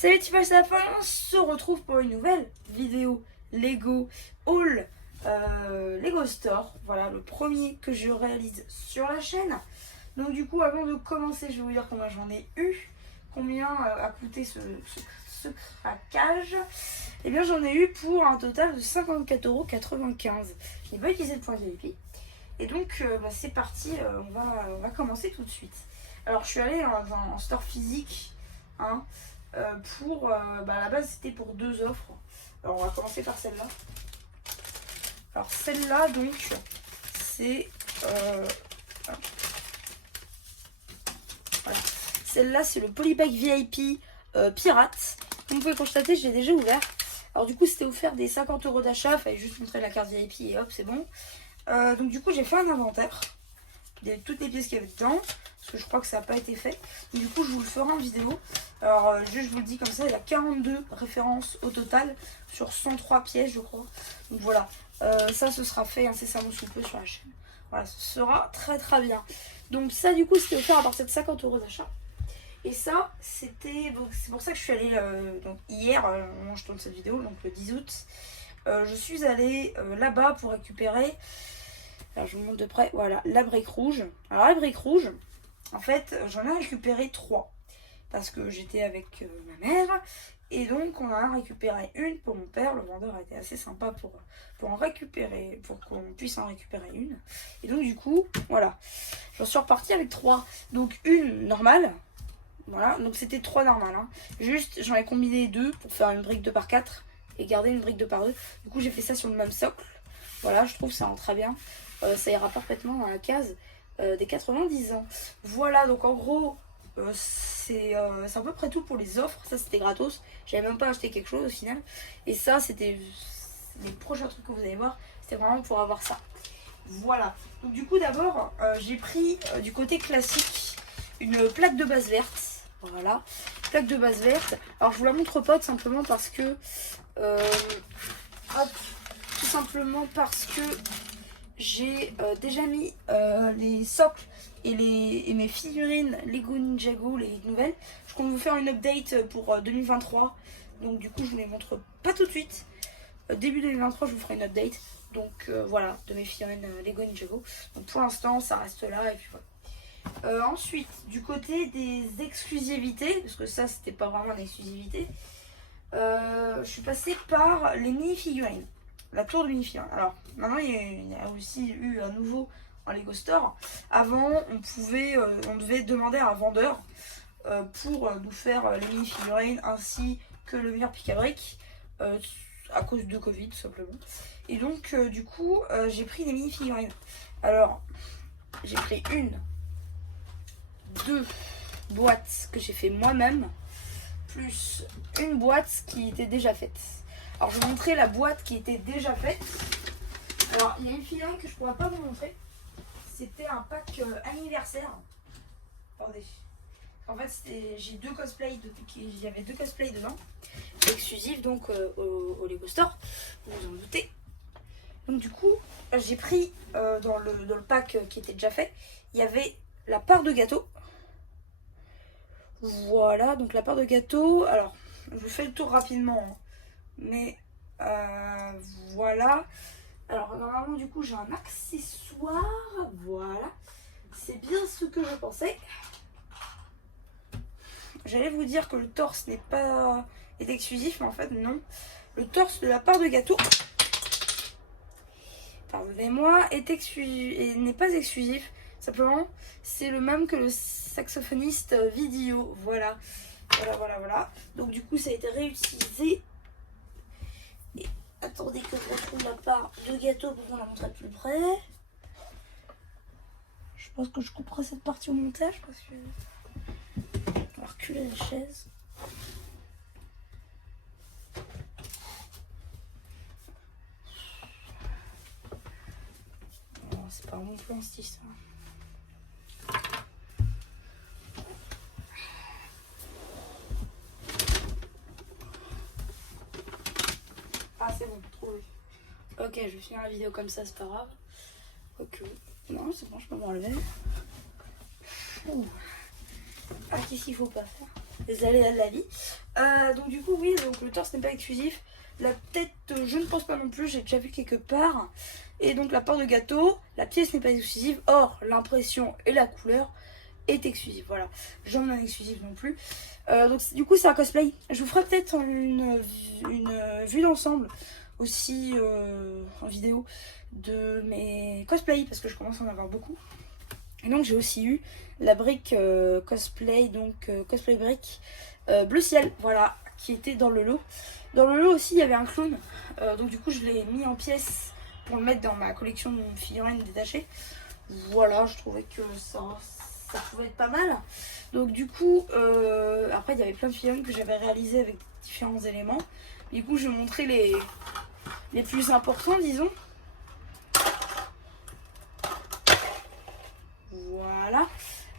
Salut petit pote, c'est la fin, on se retrouve pour une nouvelle vidéo Lego Haul Lego Store. Voilà, le premier que je réalise sur la chaîne. Donc du coup, avant de commencer, je vais vous dire combien j'en ai eu, combien a coûté ce craquage. Et bien j'en ai eu pour un total de 54,95 €. Je n'ai pas utilisé le point VIP. Et donc c'est parti, on va commencer tout de suite. Alors je suis allée dans un store physique, hein, à la base c'était pour 2 offres. Alors on va commencer par celle-là. Alors celle-là donc c'est voilà. Celle-là c'est le Polybag VIP pirate. Comme vous pouvez constater, je l'ai déjà ouvert. Alors du coup c'était offert des 50 € d'achat, fallait juste montrer la carte VIP et hop c'est bon. Donc du coup j'ai fait un inventaire de toutes les pièces qu'il y avait dedans, parce que je crois que ça n'a pas été fait. Et du coup je vous le ferai en vidéo. Alors juste je vous le dis comme ça, il y a 42 références au total sur 103 pièces je crois. Donc voilà, ça ce sera fait incessamment sous peu sur la chaîne. Voilà, ce sera très très bien. Donc ça du coup c'était offert à partir de 50 € d'achat. Et ça c'était, c'est pour ça que je suis allée donc hier, au moment où je tourne cette vidéo, donc le 10 août. Je suis allée là-bas pour récupérer, alors je vous montre de près, voilà, la brique rouge. Alors la brique rouge, en fait j'en ai récupéré 3 parce que j'étais avec ma mère et donc on en a récupéré une pour mon père. Le vendeur a été assez sympa pour en récupérer, pour qu'on puisse en récupérer une. Et donc du coup voilà, j'en suis repartie avec 3. Donc une normale, voilà, donc c'était 3 normales, hein. Juste j'en ai combiné 2 pour faire une brique 2x4 et garder une brique 2x2. Du coup j'ai fait ça sur le même socle. Voilà, je trouve ça rend très bien. Ça ira parfaitement dans la case des 90 ans. Voilà, donc en gros c'est à peu près tout pour les offres. Ça c'était gratos, j'avais même pas acheté quelque chose au final. Et ça c'était les prochains trucs que vous allez voir, c'était vraiment pour avoir ça. Voilà, donc du coup d'abord j'ai pris du côté classique une plaque de base verte. Voilà, plaque de base verte. Alors je vous la montre pas tout simplement parce que tout simplement parce que j'ai déjà mis les socles et mes figurines Lego Ninjago, les nouvelles. Je compte vous faire une update pour 2023. Donc du coup je vous les montre pas tout de suite. Début 2023 je vous ferai une update. Donc voilà, de mes figurines Lego Ninjago. Donc pour l'instant ça reste là et puis voilà. Ensuite, du côté des exclusivités, parce que ça c'était pas vraiment une exclusivité, je suis passée par les mini-figurines, la tour de mini-figurines. Alors maintenant il y a aussi eu un nouveau en Lego Store. Avant on devait demander à un vendeur pour nous faire les mini-figurines ainsi que le mur pic-à-brique à cause de Covid tout simplement. Et donc du coup j'ai pris des mini-figurines. Alors j'ai pris 2 boîtes que j'ai fait moi-même, plus une boîte qui était déjà faite. Alors je vais vous montrer la boîte qui était déjà faite. Alors il y a une figurine que je pourrais pas vous montrer. C'était un pack anniversaire. Attendez. En fait j'ai 2 cosplays, il y avait 2 cosplays dedans. Exclusifs donc au Lego Store, vous vous en doutez. Donc du coup j'ai pris dans le pack qui était déjà fait, il y avait la part de gâteau. Voilà, donc la part de gâteau. Alors, je vous fais le tour rapidement, hein. Mais voilà. Alors, normalement, du coup, j'ai un accessoire. Voilà. C'est bien ce que je pensais. J'allais vous dire que le torse est exclusif, mais en fait, non. Le torse de la part de gâteau, pardonnez-moi, n'est pas exclusif. Simplement, c'est le même que le saxophoniste vidéo. Voilà. Voilà. Donc du coup, ça a été réutilisé. Et attendez que je retrouve la part de gâteau pour vous la montrer de plus près. Je pense que je couperai cette partie au montage parce que on va reculer la chaise. Oh, c'est pas un bon plan ce ça. Ah c'est bon, trouvé. Ok, je vais finir la vidéo comme ça, c'est pas grave. Ok. Non, c'est bon, je peux m'enlever. Ah, qu'est-ce qu'il faut pas faire? les aléas de la vie. Donc du coup oui, donc le torse n'est pas exclusif. La tête, je ne pense pas non plus, j'ai déjà vu quelque part. Et donc la part de gâteau, la pièce n'est pas exclusive. Or, l'impression et la couleur est exclusive. Voilà, j'en ai un exclusif non plus. Donc du coup c'est un cosplay. Je vous ferai peut-être une vue d'ensemble aussi en vidéo de mes cosplays parce que je commence à en avoir beaucoup. Et donc j'ai aussi eu la brique cosplay, donc cosplay brique bleu ciel, voilà, qui était dans le lot. Dans le lot aussi il y avait un clown, donc du coup je l'ai mis en pièces pour le mettre dans ma collection de figurines détachées. Voilà, je trouvais que ça pouvait être pas mal. Donc du coup, après il y avait plein de figurines que j'avais réalisées avec différents éléments. Du coup je vais montrer les plus importants, disons. Voilà.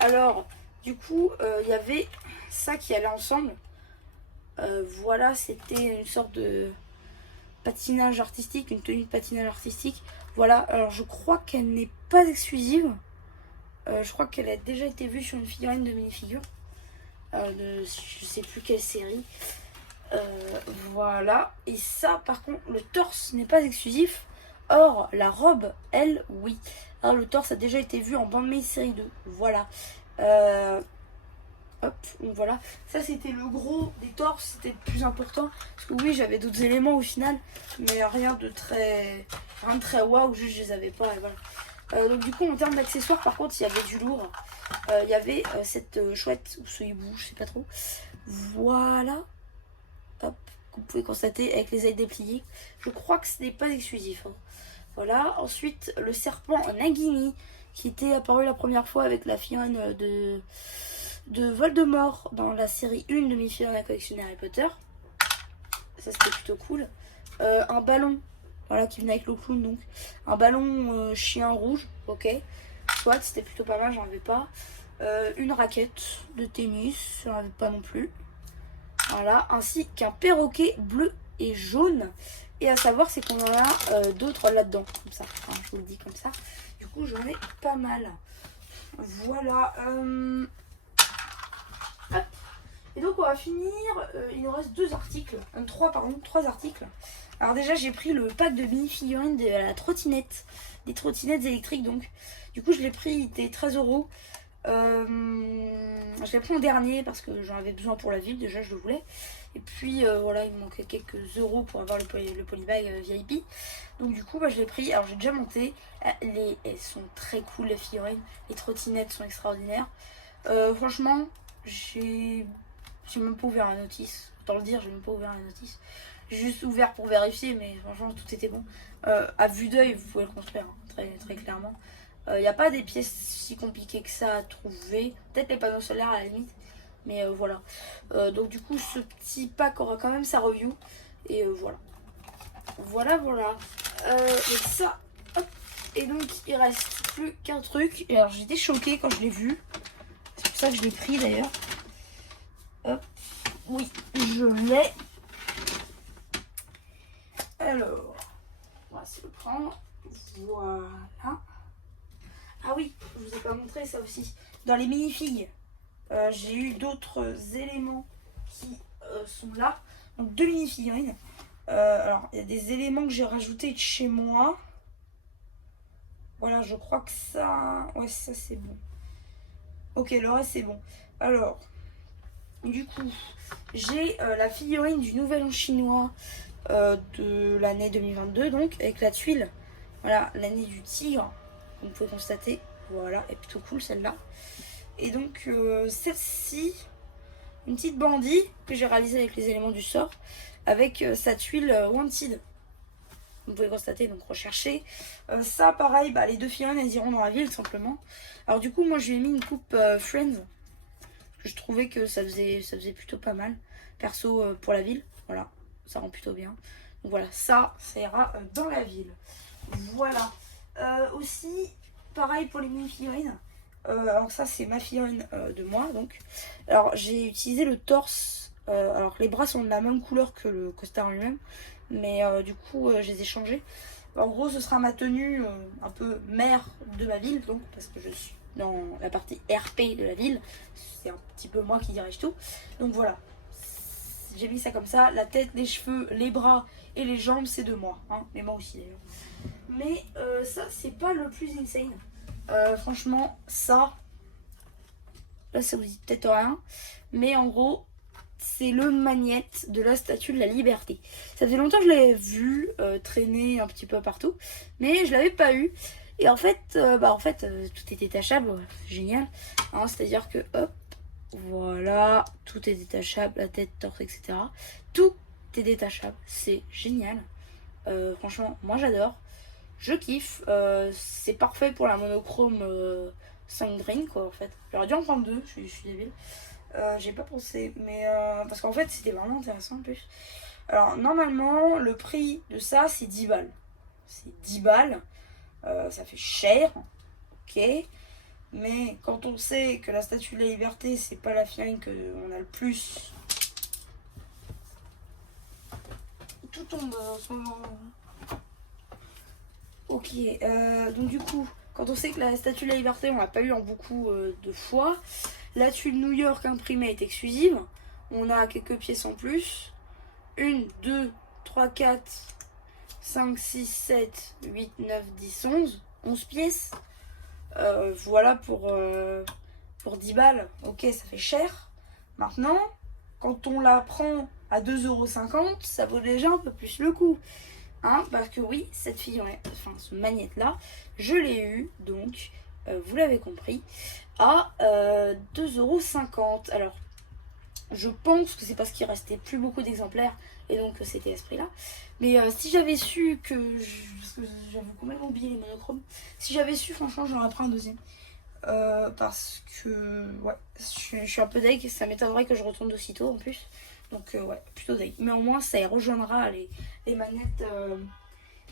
Alors, du coup, il y avait ça qui allait ensemble. Voilà, c'était une sorte de patinage artistique, une tenue de patinage artistique. Voilà, alors je crois qu'elle n'est pas exclusive. Je crois qu'elle a déjà été vue sur une figurine de minifigure. Je sais plus quelle série. Voilà. Et ça, par contre, le torse n'est pas exclusif. Or, la robe, elle, oui. Alors, le torse a déjà été vu en bande série 2. Voilà. Hop, donc voilà. Ça, c'était le gros des torses. C'était le plus important. Parce que oui, j'avais d'autres éléments au final. Mais rien de très waouh. Juste, je les avais pas. Et voilà. Donc, du coup, en termes d'accessoires, par contre, il y avait du lourd. Il y avait cette chouette ou ce hibou, je sais pas trop. Voilà. Hop, vous pouvez constater avec les ailes dépliées. Je crois que ce n'est pas exclusif. Hein. Voilà. Ensuite, le serpent Nagini qui était apparu la première fois avec la figurine de Voldemort dans la série 1 de mes figurines à collectionner Harry Potter. Ça, c'était plutôt cool. Un ballon, voilà, qui venait avec le clown, donc. Un ballon chien rouge, ok. Soit, c'était plutôt pas mal, j'en avais pas. Une raquette de tennis, j'en avais pas non plus. Voilà, ainsi qu'un perroquet bleu et jaune. Et à savoir, c'est qu'on en a d'autres là-dedans, comme ça. Enfin, je vous le dis comme ça. Du coup, j'en ai pas mal. Voilà. Hop. Et donc, on va finir. Il nous reste trois articles. Alors déjà, j'ai pris le pack de mini-figurines de la trottinette. Des trottinettes électriques, donc. Du coup, je l'ai pris, il était 13 €. Je l'ai pris en dernier parce que j'en avais besoin pour la ville, déjà je le voulais. Et puis voilà, il me manquait quelques euros pour avoir le polybag VIP. Donc du coup, je l'ai pris. Alors j'ai déjà monté. Elles sont très cool les figurines. Les trottinettes sont extraordinaires. Franchement, j'ai même pas ouvert la notice. Autant le dire, j'ai même pas ouvert la notice. J'ai juste ouvert pour vérifier, mais franchement tout était bon. À vue d'œil, vous pouvez le construire, hein, très, très clairement. Il n'y a pas des pièces si compliquées que ça à trouver. Peut-être les panneaux solaires à la limite. Mais voilà. Donc du coup, ce petit pack aura quand même sa review. Et voilà. Voilà. Donc ça. Hop. Et donc, il reste plus qu'un truc. Et alors, j'étais choquée quand je l'ai vu. C'est pour ça que je l'ai pris d'ailleurs. Hop. Oui, je l'ai. Alors, on va essayer de le prendre. Voilà. Ah oui, je vous ai pas montré ça aussi. Dans les mini-figues, j'ai eu d'autres éléments qui sont là. Donc 2 mini-figurines. Alors, il y a des éléments que j'ai rajoutés de chez moi. Voilà, je crois que ça... Ouais, ça c'est bon. Ok, le reste c'est bon. Alors, du coup, j'ai la figurine du Nouvel An chinois de l'année 2022, donc, avec la tuile. Voilà, l'année du tigre. Vous pouvez constater, voilà, elle est plutôt cool celle-là. Et donc celle-ci, une petite bandit que j'ai réalisée avec les éléments du sort, avec sa tuile Wanted. Vous pouvez constater, donc rechercher. Ça pareil, les deux figurines elles iront dans la ville simplement. Alors du coup moi je lui ai mis une coupe Friends. Je trouvais que ça faisait plutôt pas mal. Perso pour la ville, voilà, ça rend plutôt bien. Donc voilà, ça ira dans la ville. Voilà. Aussi, pareil pour les mini-figurines. Alors ça, c'est ma figurine de moi, donc. Alors, j'ai utilisé le torse. Alors, les bras sont de la même couleur que le costard en lui-même. Mais du coup, je les ai changés. En gros, ce sera ma tenue un peu mère de ma ville, donc, parce que je suis dans la partie RP de la ville. C'est un petit peu moi qui dirige tout. Donc voilà, j'ai mis ça comme ça. La tête, les cheveux, les bras et les jambes, c'est de moi. Hein. Les mains aussi d'ailleurs. Mais ça, c'est pas le plus insane. Franchement, ça, là, ça vous dit peut-être rien. Mais en gros, c'est le magnète de la Statue de la Liberté. Ça fait longtemps que je l'avais vu traîner un petit peu partout. Mais je l'avais pas eu. Et en fait, tout est détachable. Génial. Hein, c'est-à-dire que, hop, voilà, tout est détachable. La tête, torse, etc. Tout est détachable. C'est génial. Franchement, moi j'adore. Je kiffe. C'est parfait pour la monochrome 5 grains, quoi, en fait. J'aurais dû en prendre 2, je suis débile. J'ai pas pensé, mais parce qu'en fait, c'était vraiment intéressant en plus. Alors, normalement, le prix de ça, c'est 10 balles. C'est 10 balles. Ça fait cher. Ok. Mais quand on sait que la Statue de la Liberté, c'est pas la figurine qu'on a le plus. Tout tombe en ce moment. Ok, donc du coup, quand on sait que la Statue de la Liberté, on l'a pas eu en beaucoup de fois, la tuile New York imprimée est exclusive. On a quelques pièces en plus. 1, 2, 3, 4, 5, 6, 7, 8, 9, 10, 11. 11 pièces. Voilà pour 10 balles. Ok, ça fait cher. Maintenant, quand on la prend à 2,50 €, ça vaut déjà un peu plus le coup. Hein, parce que oui, cette figurine, enfin ce magnète là, je l'ai eu, donc vous l'avez compris, à 2,50 €. Alors, je pense que c'est parce qu'il restait plus beaucoup d'exemplaires et donc c'était à ce prix là. Mais si j'avais su parce que j'avais complètement oublié les monochromes, si j'avais su, franchement, j'en aurais pris un deuxième. Parce que, ouais, je suis un peu deg, ça m'étonnerait que je retourne aussitôt en plus. Donc, ouais, plutôt deg. Mais au moins, ça rejoindra les manettes,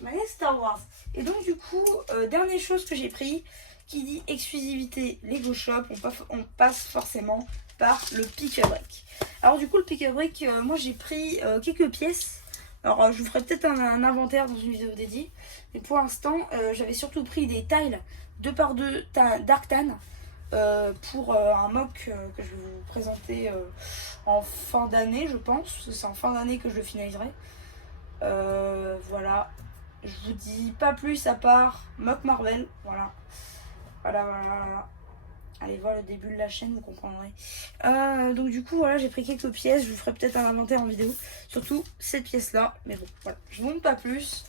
manettes Star Wars. Et donc, du coup, dernière chose que j'ai pris, qui dit exclusivité Lego Shop, on passe forcément par le pick-a-brick. Alors, du coup, le pick-a-brick, moi j'ai pris quelques pièces. Alors, je vous ferai peut-être un inventaire dans une vidéo dédiée. Mais pour l'instant, j'avais surtout pris des tiles 2x2 Dark Tan. Pour un mock que je vais vous présenter en fin d'année, je pense. C'est en fin d'année que je le finaliserai. Voilà. Je vous dis pas plus à part mock Marvel. Voilà. Voilà. Allez voir le début de la chaîne, vous comprendrez. Donc du coup, voilà, j'ai pris quelques pièces. Je vous ferai peut-être un inventaire en vidéo. Surtout cette pièce-là. Mais bon, voilà. Je vous montre pas plus.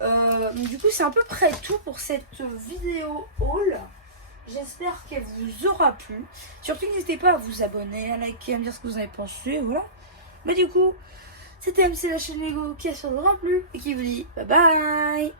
Donc du coup, c'est à peu près tout pour cette vidéo haul. J'espère qu'elle vous aura plu. Surtout, n'hésitez pas à vous abonner, à liker, à me dire ce que vous en avez pensé. Voilà. Mais du coup, c'était MC la chaîne Lego qui vous aura plu et qui vous dit bye bye.